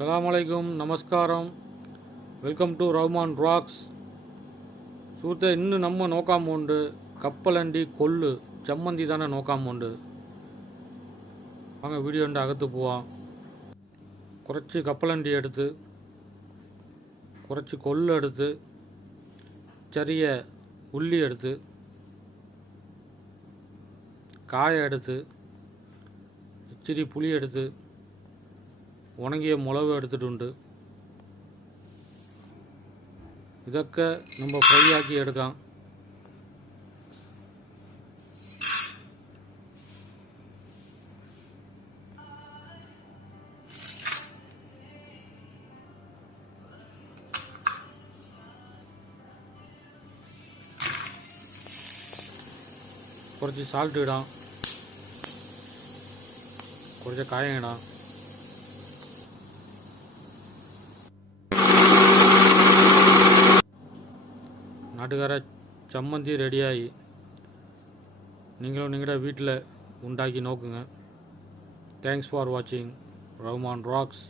அஸ்ஸலாமு நமஸ்காரம். Welcome to Rahman Rocks. சுஹൃത്തെ, ഇന്ന് நம்ம നോക്കാമുണ്ട് കപ്പലണ്ടി കൊള്ളു ചമ്മന്തി തന്നെ നോക്കാമുണ്ട്. வாங்க வீடியோண்டு அகத்து போவாம். കുറച്ച് കപ്പലണ്ടി എടുത്ത്, കുറച്ച് കൊള്ളു എടുത്ത്, ചെറിയ ഉള്ളി എടുത്ത്, കായ എടുത്ത്, ഇച്ചിരി പുളി എടുത്ത്, ഉണങ്ങിയ മുളക് എടുത്തിട്ടുണ്ട്. ഇതൊക്കെ നമ്മൾ ഫ്രൈ ആക്കി എടുക്കാം. കുറച്ച് സാൾട്ട് ഇടാം, കുറച്ച് കായം ഇടാം. നാട്ടുകാരെ, ചമ്മന്തി റെഡിയായി. നിങ്ങളും നിങ്ങളുടെ വീട്ടിൽ ഉണ്ടാക്കി നോക്കുക. താങ്ക്സ് ഫോർ വാച്ചിങ് റഹ്മാൻ റോക്സ്.